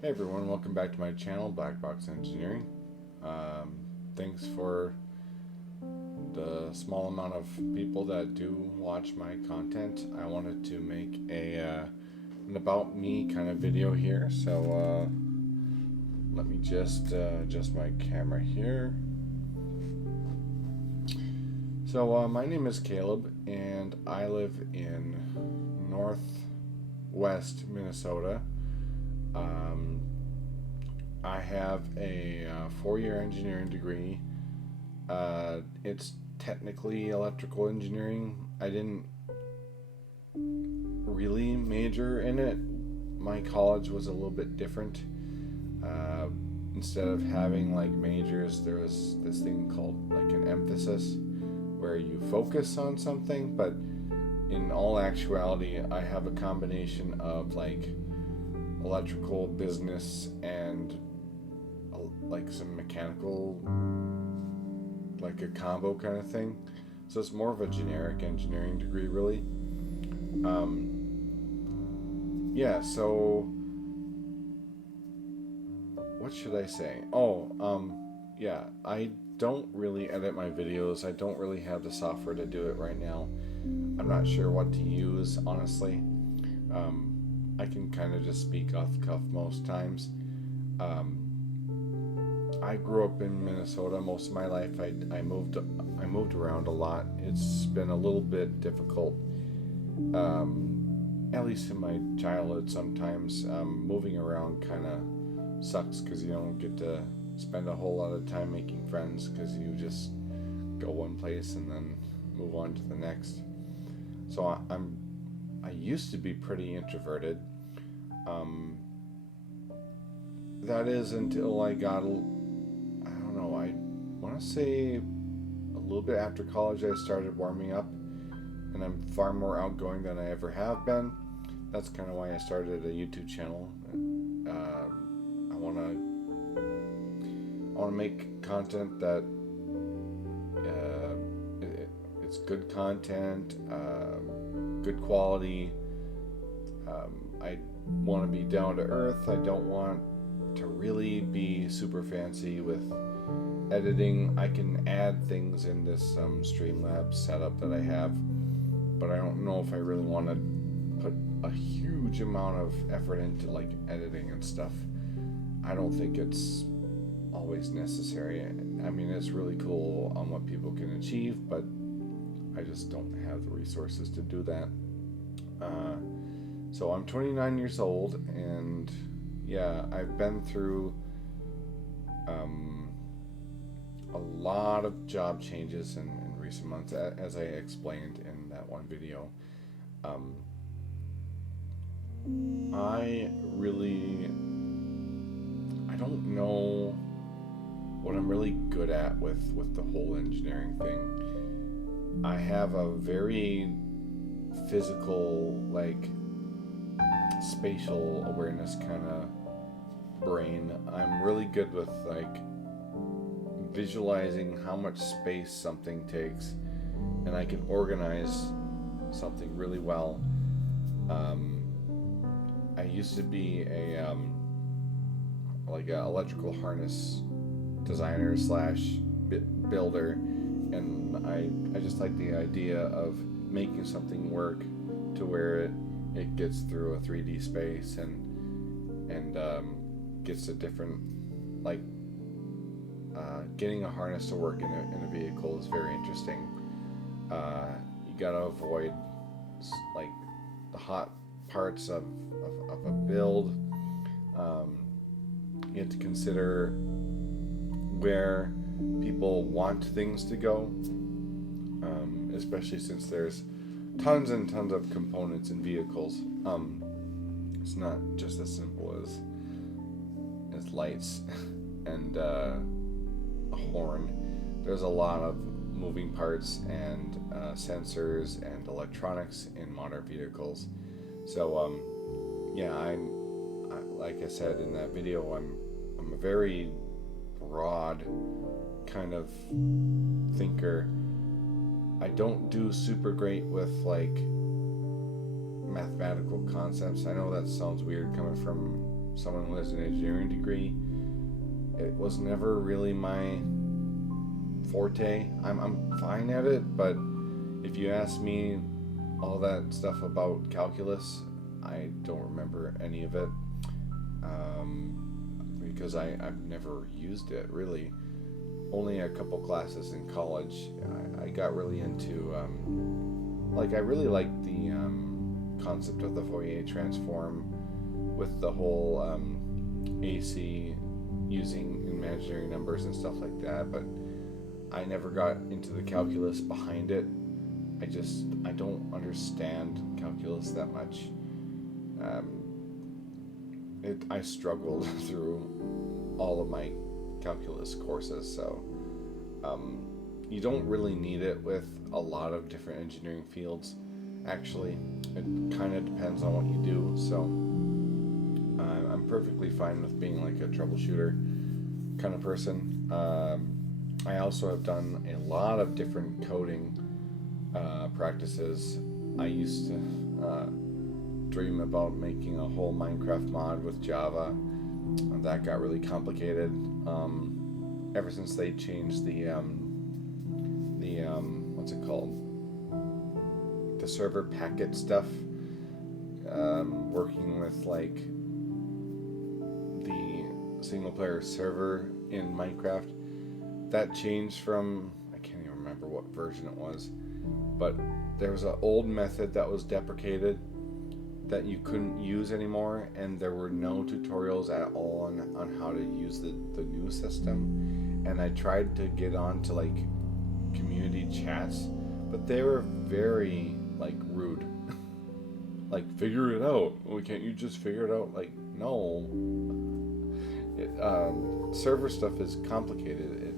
Hey everyone, welcome back to my channel, Black Box Engineering. Thanks for the small amount of people that do watch my content. I wanted to make an about me kind of video here, so let me just adjust my camera here. So my name is Caleb, and I live in northwest Minnesota. Um, I have a 4-year engineering degree. It's technically electrical engineering. I didn't really major in it. My college was a little bit different. Instead of having like majors, there was this thing called like an emphasis where you focus on something, but in all actuality, I have a combination of like electrical, business, and like some mechanical, like a combo kind of thing. So it's more of a generic engineering degree, really. Yeah, so what should I say? Yeah, I don't really edit my videos. I don't really have the software to do it right now. I'm not sure what to use, honestly. I can kind of just speak off the cuff most times. I grew up in Minnesota most of my life. I moved around a lot. It's been a little bit difficult, at least in my childhood. Sometimes moving around kind of sucks because you don't get to spend a whole lot of time making friends because you just go one place and then move on to the next. So I used to be pretty introverted. That is until I got I don't know, I want to say a little bit after college I started warming up, and I'm far more outgoing than I ever have been. That's kind of why I started a YouTube channel. I want to make content that it's good content, good quality. I want to be down to earth. I don't want to really be super fancy with editing. I can add things in this Streamlabs setup that I have, but I don't know if I really want to put a huge amount of effort into like editing and stuff. I don't think it's always necessary. I mean, it's really cool on what people can achieve, but I just don't have the resources to do that. So I'm 29 years old, and yeah, I've been through a lot of job changes in recent months, as I explained in that one video. Um, I don't know what I'm really good at with the whole engineering thing. I have a very physical, like, spatial awareness kind of brain. I'm really good with like visualizing how much space something takes, and I can organize something really well. I used to be a like a electrical harness designer slash builder, and I just like the idea of making something work to where it gets through a 3D space and gets a different, like, getting a harness to work in a vehicle is very interesting. You gotta avoid like the hot parts of a build. You have to consider where people want things to go, especially since there's tons and tons of components in vehicles. It's not just as simple as lights and a horn. There's a lot of moving parts and sensors and electronics in modern vehicles. So yeah, like I said in that video, I'm a very broad kind of thinker. I don't do super great with like mathematical concepts. I know that sounds weird coming from someone who has an engineering degree. It was never really my forte. I'm fine at it, but if you ask me all that stuff about calculus, I don't remember any of it, because I've never used it really. Only a couple classes in college. I got really into, I really liked the concept of the Fourier transform with the whole AC using imaginary numbers and stuff like that, but I never got into the calculus behind it. I don't understand calculus that much. I struggled through all of my calculus courses, so you don't really need it with a lot of different engineering fields. Actually, it kind of depends on what you do, so I'm perfectly fine with being like a troubleshooter kind of person. I also have done a lot of different coding practices. I used to dream about making a whole Minecraft mod with Java. That got really complicated. Ever since they changed the what's it called? The server packet stuff. Working with like the single player server in Minecraft. That changed from, I can't even remember what version it was, but there was an old method that was deprecated that you couldn't use anymore, and there were no tutorials at all on how to use the new system. And I tried to get on to like community chats, but they were very like rude. Like, figure it out. Well, can't you just figure it out? Like, no. Server stuff is complicated.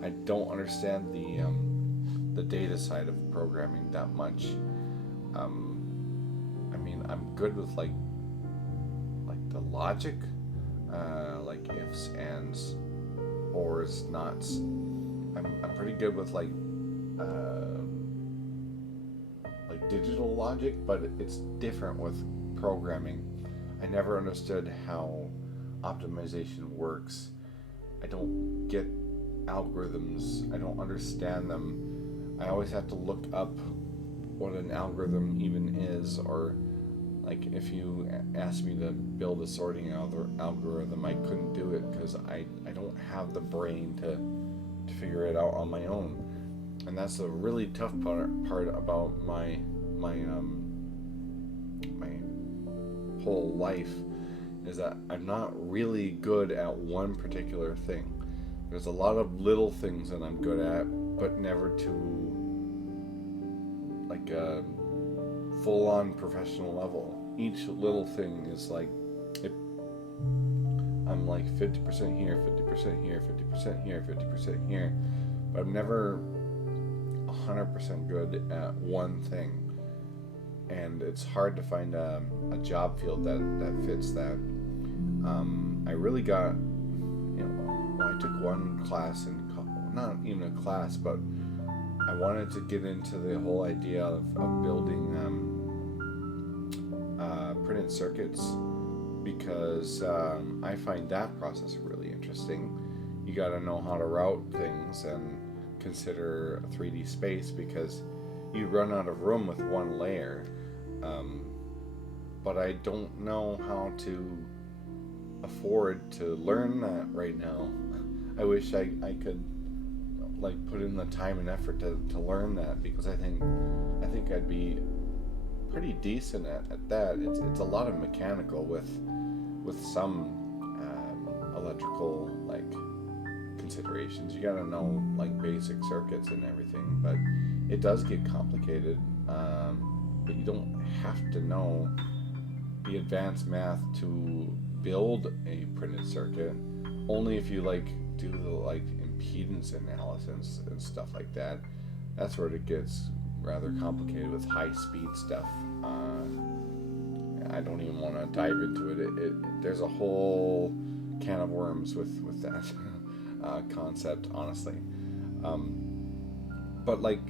I don't understand the data side of programming that much. I'm good with like the logic, like ifs, ands, ors, nots. I'm pretty good with like digital logic, but it's different with programming. I never understood how optimization works. I don't get algorithms. I don't understand them. I always have to look up what an algorithm even is, or like if you asked me to build a sorting algorithm, I couldn't do it because I don't have the brain to figure it out on my own. And that's a really tough part about my whole life, is that I'm not really good at one particular thing. There's a lot of little things that I'm good at, but never to like a full-on professional level. Each little thing is like, I'm like 50% here, 50% here, 50% here, 50% here, but I'm never 100% good at one thing. And it's hard to find a job field that fits that. I really got, I took one class not even a class, but I wanted to get into the whole idea of building printed circuits, because I find that process really interesting. You got to know how to route things and consider 3D space, because you run out of room with one layer. But I don't know how to afford to learn that right now. I wish I could like put in the time and effort to learn that, because I think I'd be pretty decent at that. It's a lot of mechanical with some electrical like considerations. You gotta know like basic circuits and everything, but it does get complicated. But you don't have to know the advanced math to build a printed circuit. Only if you like do the like impedance analysis and stuff like that. That's where it gets rather complicated with high speed stuff. I don't even want to dive into it. There's a whole can of worms with that concept, honestly. But like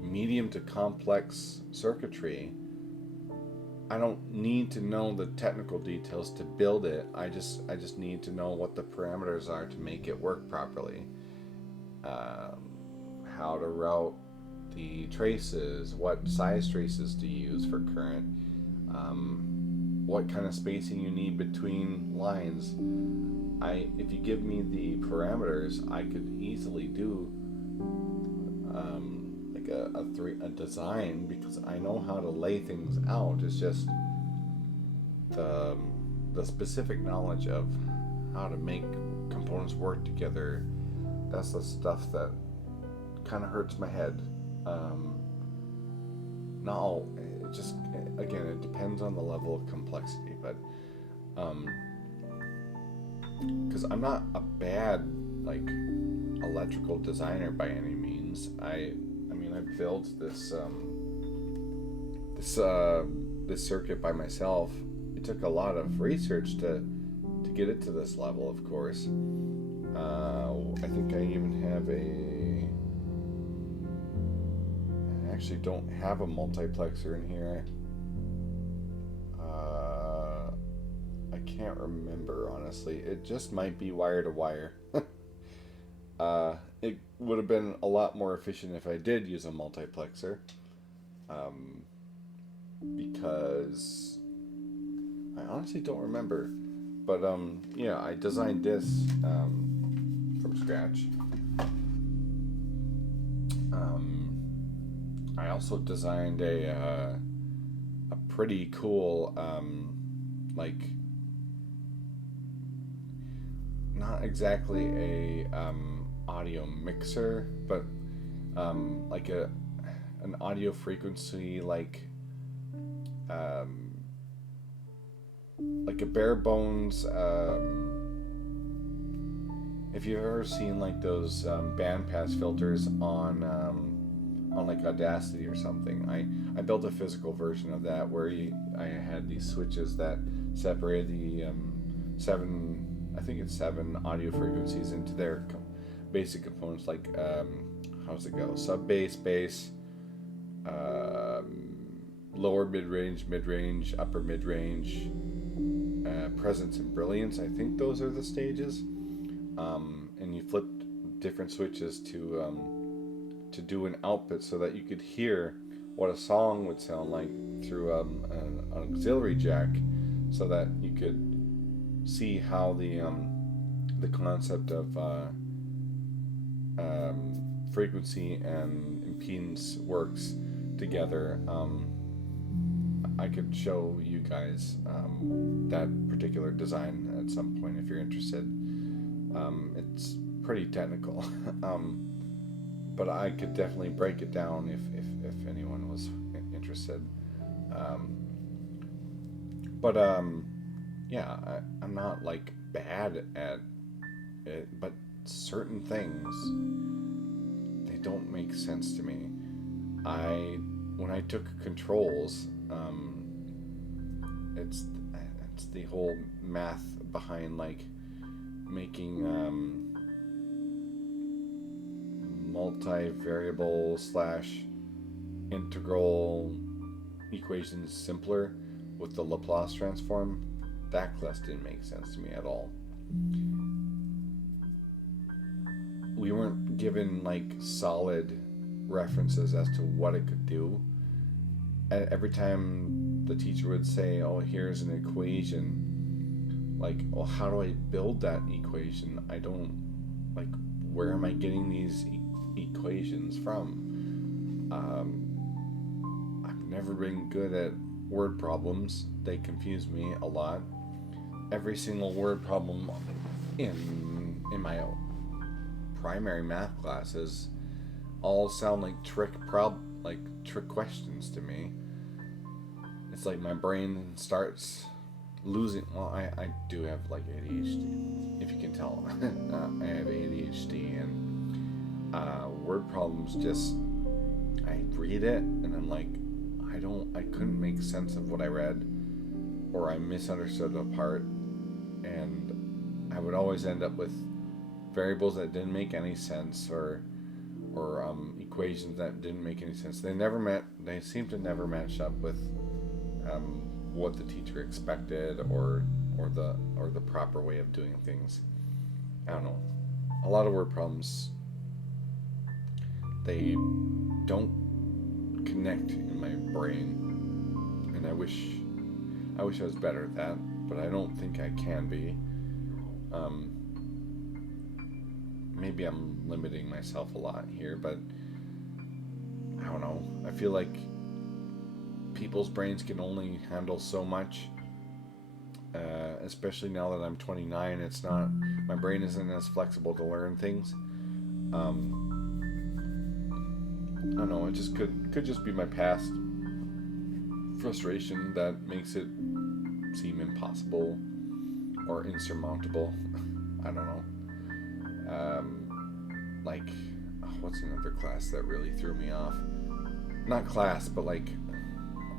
medium to complex circuitry, I don't need to know the technical details to build it. I just need to know what the parameters are to make it work properly. Um, how to route the traces, what size traces to use for current, what kind of spacing you need between lines. If you give me the parameters, I could easily do like a design, because I know how to lay things out. It's just the the specific knowledge of how to make components work together. That's the stuff that kind of hurts my head. Um, no, it just, again, it depends on the level of complexity, but because I'm not a bad like electrical designer by any means. I mean, I built this circuit by myself. It took a lot of research to get it to this level, of course. I think I even have I actually don't have a multiplexer in here. I can't remember, honestly. It just might be wire to wire. It would have been a lot more efficient if I did use a multiplexer, um, because I honestly don't remember. But yeah, I designed this from scratch. Um, I also designed a pretty cool like, not exactly a audio mixer, but like an audio frequency, um, like a bare bones. If you've ever seen like those bandpass filters on like Audacity or something, I built a physical version of that where I had these switches that separated the seven, I think it's seven audio frequencies into their basic components, like how does it go? Sub bass, bass, lower mid range, upper mid range, presence and brilliance. I think those are the stages. And you flip different switches to do an output so that you could hear what a song would sound like through an auxiliary jack, so that you could see how the concept of frequency and impedance works together. I could show you guys that particular design at some point if you're interested. It's pretty technical, but I could definitely break it down if anyone was interested. Um, but yeah, I'm not like bad at it, but certain things, they don't make sense to me. When I took controls, it's the whole math behind like making multivariable / integral equations simpler with the Laplace transform. That class didn't make sense to me at all. We weren't given like solid references as to what it could do. And every time the teacher would say, "Oh, here's an equation," like, "Oh, how do I build that equation? I don't, like, where am I getting these equations from?" I've never been good at word problems. They confuse me a lot. Every single word problem in my primary math classes all sound like trick questions to me. It's like my brain starts losing. Well, I do have like ADHD, if you can tell. I have ADHD, and word problems just, I read it and I'm like, I couldn't make sense of what I read, or I misunderstood a part, and I would always end up with variables that didn't make any sense, or equations that didn't make any sense. They seemed to never match up with what the teacher expected, or the proper way of doing things. I don't know. A lot of word problems, they don't connect in my brain, and I wish I was better at that, but I don't think I can be. Maybe I'm limiting myself a lot here, but I don't know. I feel like people's brains can only handle so much. Especially now that I'm 29, it's not, my brain isn't as flexible to learn things. I don't know. It just could just be my past frustration that makes it seem impossible or insurmountable. I don't know. Like, what's another class that really threw me off? Not class, but like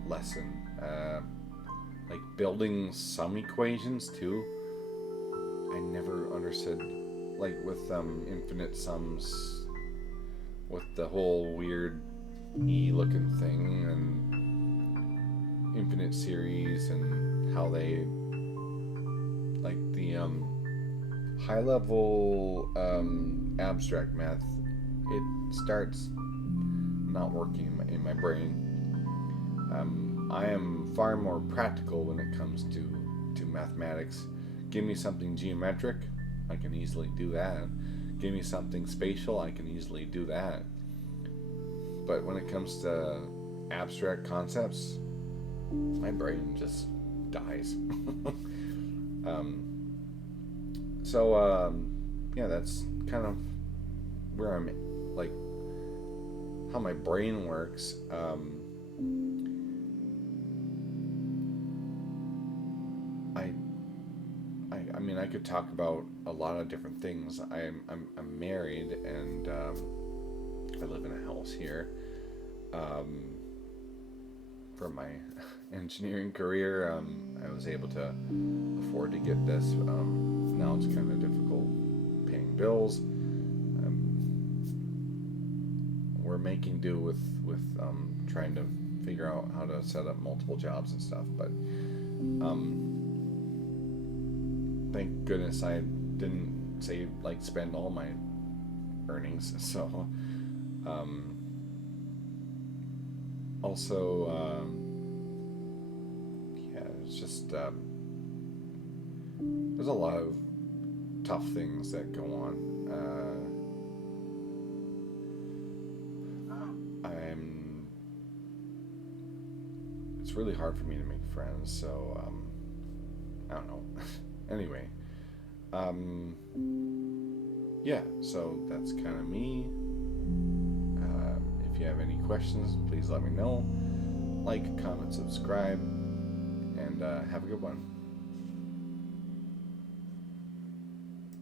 lesson. Like building some equations too. I never understood, like with infinite sums, with the whole weird E-looking thing, and infinite series, and how they, like the high level abstract math, it starts not working in my brain. I am far more practical when it comes to mathematics. Give me something geometric, I can easily do that. Give me something spatial, I can easily do that. But when it comes to abstract concepts, my brain just dies. Yeah, that's kind of where I'm, like, how my brain works. I mean, I could talk about a lot of different things. I'm married, and I live in a house here. For my engineering career, I was able to afford to get this. Now it's kind of difficult paying bills. We're making do with trying to figure out how to set up multiple jobs and stuff. But thank goodness I didn't spend all my earnings. So also yeah, it's just there's a lot of tough things that go on. It's really hard for me to make friends, so I don't know. Anyway, yeah, so that's kind of me. If you have any questions, please let me know. Like, comment, subscribe, and have a good one.